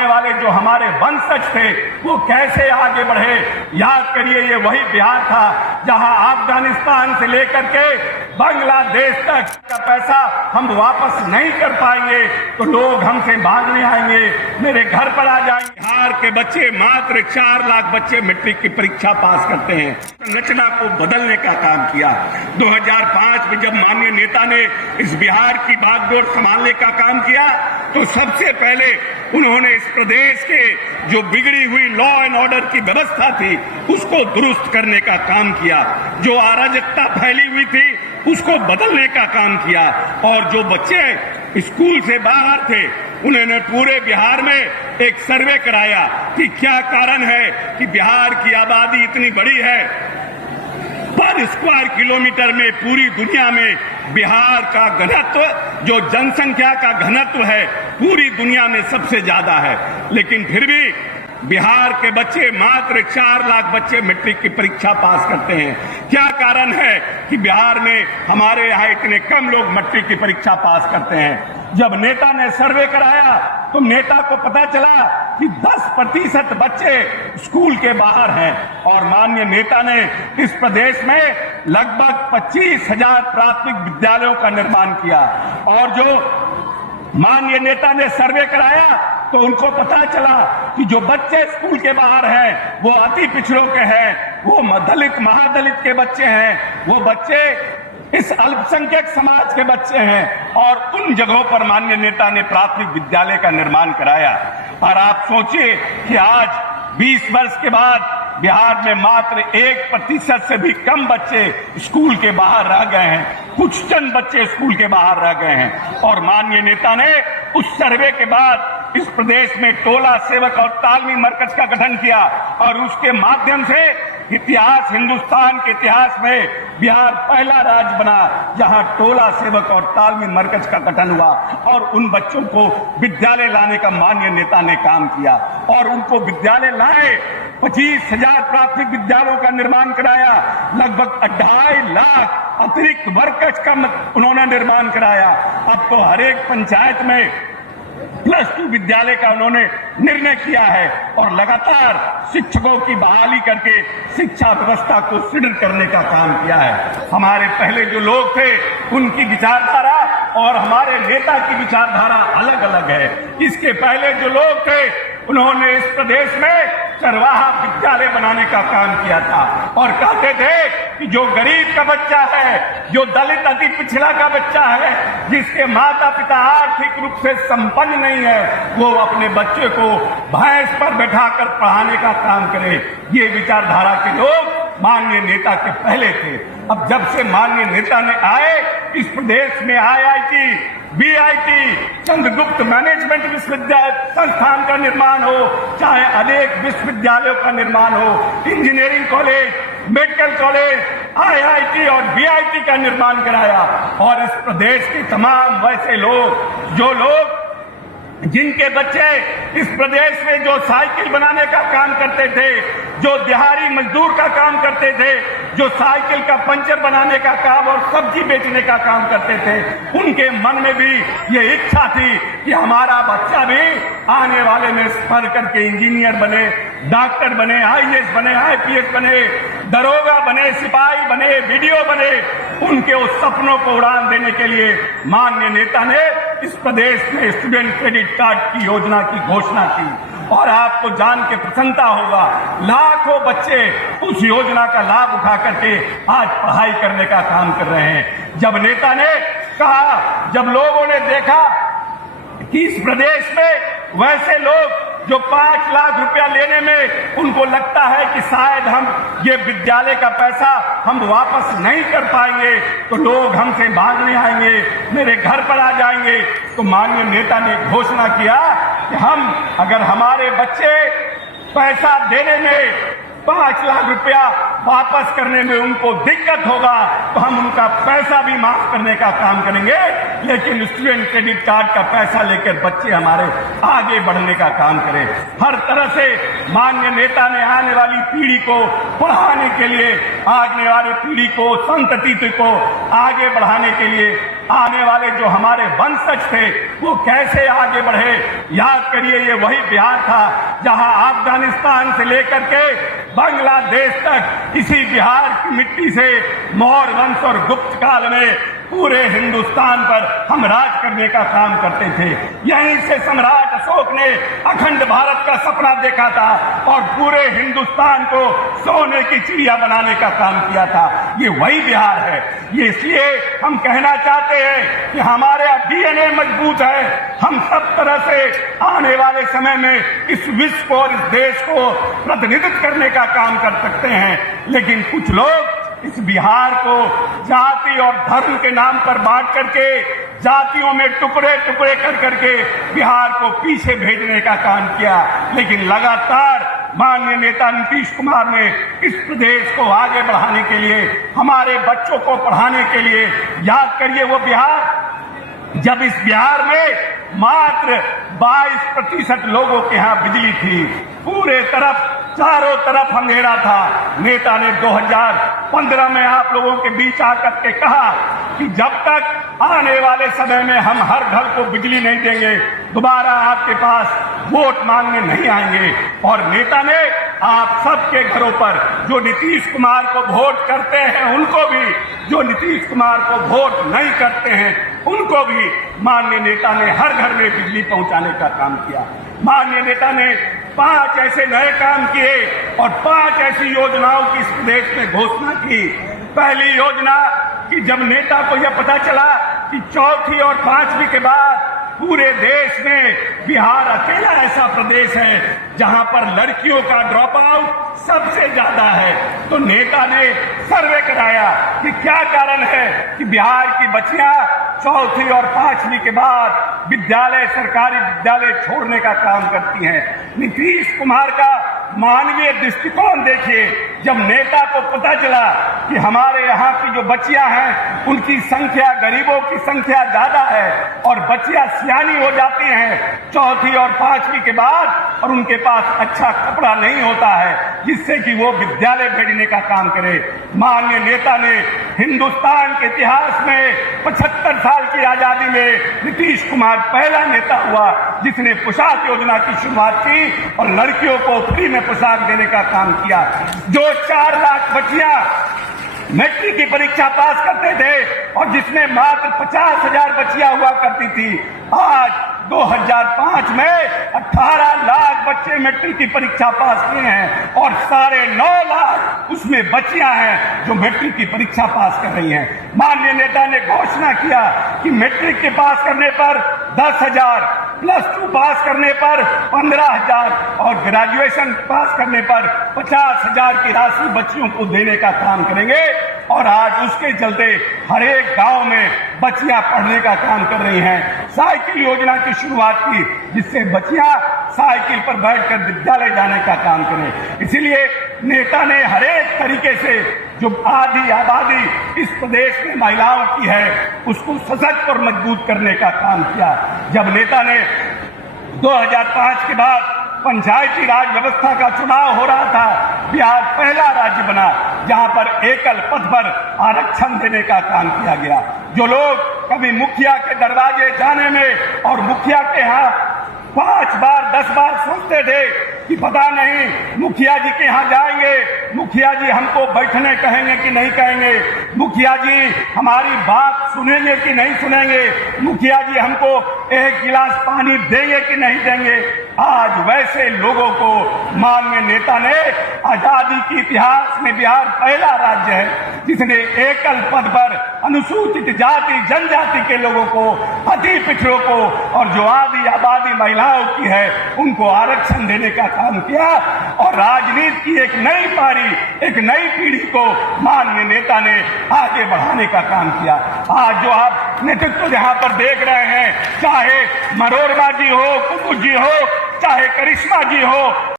आने वाले जो हमारे वंशज थे वो कैसे आगे बढ़े। याद करिए, ये वही बिहार था जहां अफगानिस्तान से लेकर के बांग्लादेश तक का पैसा हम वापस नहीं कर पाएंगे तो लोग हमसे मांगने आएंगे, मेरे घर पर आ जाएंगे। बिहार के बच्चे, मात्र 4 लाख बच्चे मैट्रिक की परीक्षा पास करते हैं। संरचना को बदलने का काम किया। 2005 में जब माननीय नेता ने इस बिहार की बागडोर संभालने का काम किया तो सबसे पहले उन्होंने इस प्रदेश के जो बिगड़ी हुई लॉ एंड ऑर्डर की व्यवस्था थी उसको दुरुस्त करने का काम किया। जो अराजकता फैली हुई थी उसको बदलने का काम किया। और जो बच्चे स्कूल से बाहर थे उन्होंने पूरे बिहार में एक सर्वे कराया कि क्या कारण है कि बिहार की आबादी इतनी बड़ी है, पर स्क्वायर किलोमीटर में पूरी दुनिया में बिहार का घनत्व, जो जनसंख्या का घनत्व है, पूरी दुनिया में सबसे ज्यादा है। लेकिन फिर भी बिहार के बच्चे, मात्र 4 लाख बच्चे मैट्रिक की परीक्षा पास करते हैं। क्या कारण है कि बिहार में हमारे यहाँ इतने कम लोग मैट्रिक की परीक्षा पास करते हैं? जब नेता ने सर्वे कराया तो नेता को पता चला कि 10% बच्चे स्कूल के बाहर हैं और माननीय नेता ने इस प्रदेश में लगभग 25,000 प्राथमिक विद्यालयों का निर्माण किया। और जो माननीय नेता ने सर्वे कराया तो उनको पता चला कि जो बच्चे स्कूल के बाहर हैं वो अति पिछड़ों के हैं, वो दलित महादलित के बच्चे हैं, वो बच्चे इस अल्पसंख्यक समाज के बच्चे हैं। और उन जगहों पर माननीय नेता ने प्राथमिक विद्यालय का निर्माण कराया। और आप सोचिए कि आज 20 वर्ष के बाद बिहार में मात्र 1% से भी कम बच्चे स्कूल के बाहर रह गए हैं, कुछ चंद बच्चे स्कूल के बाहर रह गए हैं। और माननीय नेता ने उस सर्वे के बाद इस प्रदेश में टोला सेवक और तालमी मरकज का गठन किया और उसके माध्यम से इतिहास, हिंदुस्तान के इतिहास में बिहार पहला राज्य बना जहां टोला सेवक और तालमी मरकज का गठन हुआ। और उन बच्चों को विद्यालय लाने का माननीय नेता ने काम किया और उनको विद्यालय लाए। 25,000 प्राथमिक विद्यालयों का निर्माण कराया, लगभग 2.5 लाख अतिरिक्त वर्कर्स का उन्होंने निर्माण कराया। अब तो हर एक पंचायत में +2 विद्यालय का उन्होंने निर्णय किया है और लगातार शिक्षकों की बहाली करके शिक्षा व्यवस्था को सुदृढ़ करने का काम किया है। हमारे पहले जो लोग थे उनकी विचारधारा और हमारे नेता की विचारधारा अलग अलग है। इसके पहले जो लोग थे उन्होंने इस प्रदेश में चरवाहा विद्यालय बनाने का काम किया था और कहते थे कि जो गरीब का बच्चा है, जो दलित अति पिछड़ा का बच्चा है, जिसके माता पिता आर्थिक रूप से संपन्न नहीं है, वो अपने बच्चे को भैंस पर बैठाकर पढ़ाने का काम करे। ये विचारधारा के लोग माननीय नेता के पहले थे। अब जब से माननीय नेता ने आए, इस प्रदेश में IIT, BIT, चंद्रगुप्त मैनेजमेंट विश्वविद्यालय संस्थान का निर्माण हो, चाहे अनेक विश्वविद्यालयों का निर्माण हो, engineering college, medical college, IIT और BIT का निर्माण कराया। और इस प्रदेश के तमाम वैसे लोग, जो लोग जिनके बच्चे इस प्रदेश में जो साइकिल बनाने का काम करते थे, जो दिहाड़ी मजदूर का काम करते थे, जो साइकिल का पंचर बनाने का काम और सब्जी बेचने का काम करते थे, उनके मन में भी ये इच्छा थी कि हमारा बच्चा भी आने वाले में पढ़ करके इंजीनियर बने, डॉक्टर बने, IAS बने, IPS बने, दरोगा बने, सिपाही बने, BDO बने। उनके उस सपनों को उड़ान देने के लिए माननीय नेता ने इस प्रदेश में स्टूडेंट क्रेडिट कार्ड की योजना की घोषणा की। और आपको जान के प्रसन्नता होगा, लाखों बच्चे उस योजना का लाभ उठा करके आज पढ़ाई करने का काम कर रहे हैं। जब नेता ने कहा, जब लोगों ने देखा कि इस प्रदेश में वैसे लोग जो 5 लाख रुपया लेने में उनको लगता है कि शायद हम ये विद्यालय का पैसा हम वापस नहीं कर पाएंगे तो लोग हमसे मांगने आएंगे, मेरे घर पर आ जाएंगे, तो माननीय नेता ने घोषणा किया कि हम अगर हमारे बच्चे पैसा देने में 5 लाख रुपया वापस करने में उनको दिक्कत होगा तो हम उनका पैसा भी माफ करने का काम करेंगे, लेकिन स्टूडेंट क्रेडिट कार्ड का पैसा लेकर बच्चे हमारे आगे बढ़ने का काम करें। हर तरह से माननीय नेता ने आने वाली पीढ़ी को पढ़ाने के लिए, आने वाली पीढ़ी को, संतति को आगे बढ़ाने के लिए आने वाले जो हमारे वंशज थे वो कैसे आगे बढ़े। याद करिए, ये वही बिहार था जहां अफगानिस्तान से लेकर के बांग्लादेश तक इसी बिहार की मिट्टी से मौर्य वंश और गुप्त काल में पूरे हिंदुस्तान पर हम राज करने का काम करते थे। यहीं से सम्राट अशोक ने अखंड भारत का सपना देखा था और पूरे हिंदुस्तान को सोने की चिड़िया बनाने का काम किया था। ये वही बिहार है। ये इसलिए हम कहना चाहते हैं कि हमारे डीएनए मजबूत है। हम सब तरह से आने वाले समय में इस विश्व को और इस देश को प्रतिनिधित्व करने का काम कर सकते हैं। लेकिन कुछ लोग इस बिहार को जाति और धर्म के नाम पर बांट करके, जातियों में टुकड़े टुकड़े कर करके बिहार को पीछे भेजने का काम किया। लेकिन लगातार माननीय नेता नीतीश कुमार ने इस प्रदेश को आगे बढ़ाने के लिए, हमारे बच्चों को पढ़ाने के लिए, याद करिए वो बिहार जब इस बिहार में मात्र 22% लोगों के यहाँ बिजली थी, पूरे तरफ चारों तरफ अंधेरा था। नेता ने 2015 में आप लोगों के बीच आकर के कहा कि जब तक आने वाले समय में हम हर घर को बिजली नहीं देंगे, दोबारा आपके पास वोट मांगने नहीं आएंगे। और नेता ने आप सबके घरों पर, जो नीतीश कुमार को वोट करते हैं उनको भी, जो नीतीश कुमार को वोट नहीं करते हैं उनको भी, माननीय नेता ने हर घर में बिजली पहुंचाने का काम किया। माननीय नेता ने 5 ऐसे नए काम किए और 5 ऐसी योजनाओं की इस प्रदेश में घोषणा की। पहली योजना कि जब नेता को यह पता चला कि चौथी और 5वीं के बाद पूरे देश में बिहार अकेला ऐसा प्रदेश है जहां पर लड़कियों का ड्रॉप आउट सबसे ज्यादा है, तो नेता ने सर्वे कराया कि क्या कारण है कि बिहार की बच्चियां चौथी और 5वीं के बाद विद्यालय, सरकारी विद्यालय छोड़ने का काम करती हैं। नीतीश कुमार का मानवीय दृष्टिकोण देखिए। जब नेता को पता चला कि हमारे यहाँ की जो बच्चियां हैं उनकी संख्या, गरीबों की संख्या ज्यादा है और बच्चियां सियानी हो जाती हैं चौथी और 5वीं के बाद और उनके पास अच्छा कपड़ा नहीं होता है जिससे कि वो विद्यालय भेजने का काम करे, माननीय नेता ने हिंदुस्तान के इतिहास में 75 साल की आजादी में नीतीश कुमार पहला नेता हुआ जिसने पोशाक योजना की शुरुआत की और लड़कियों को फ्री में पोशाक देने का काम किया। जो 4 लाख बच्चियां मैट्रिक की परीक्षा पास करते थे और जिसमें मात्र 50,000 बच्चियां हुआ करती थी, आज 2005 में 18 लाख बच्चे मैट्रिक की परीक्षा पास किए हैं और 9.5 लाख उसमें बच्चियां हैं जो मैट्रिक की परीक्षा पास कर रही हैं। माननीय नेता ने घोषणा किया कि मैट्रिक के पास करने पर 10,000, +2 पास करने पर 15,000 और ग्रेजुएशन पास करने पर 50,000 की राशि बच्चियों को देने का काम करेंगे। और आज उसके चलते हर एक गांव में बच्चियां पढ़ने का काम कर रही हैं। साइकिल योजना की शुरुआत की जिससे बच्चियां साइकिल पर बैठकर विद्यालय जाने का काम करें। इसीलिए नेता ने हर एक तरीके से जो आधी आबादी इस प्रदेश में महिलाओं की है उसको सशक्त और मजबूत करने का काम किया। जब नेता ने 2005 के बाद पंचायती राज व्यवस्था का चुनाव हो रहा था, बिहार पहला राज्य बना जहां पर एकल पद पर आरक्षण देने का काम किया गया। जो लोग कभी मुखिया के दरवाजे जाने में और मुखिया के यहाँ 5 बार 10 बार सोचते थे कि पता नहीं मुखिया जी के यहाँ जाएंगे, मुखिया जी हमको बैठने कहेंगे कि नहीं कहेंगे, मुखिया जी हमारी बात सुनेंगे कि नहीं सुनेंगे, मुखिया जी हमको 1 गिलास पानी देंगे कि नहीं देंगे। आज वैसे लोगों को माननीय नेता ने आजादी के इतिहास में बिहार पहला राज्य है जिसने एकल पद पर अनुसूचित जाति जनजाति के लोगों को, अति पिछड़ों को और जो आधी आबादी महिलाओं की है उनको आरक्षण देने का काम किया। और राजनीति की एक नई पारी, एक नई पीढ़ी को माननीय नेता ने आगे बढ़ाने का काम किया। आज जो आप नेतृत्व यहाँ पर देख रहे हैं, चाहे मनोरमा जी हो, कुमुद जी हो, चाहे करिश्मा जी हो,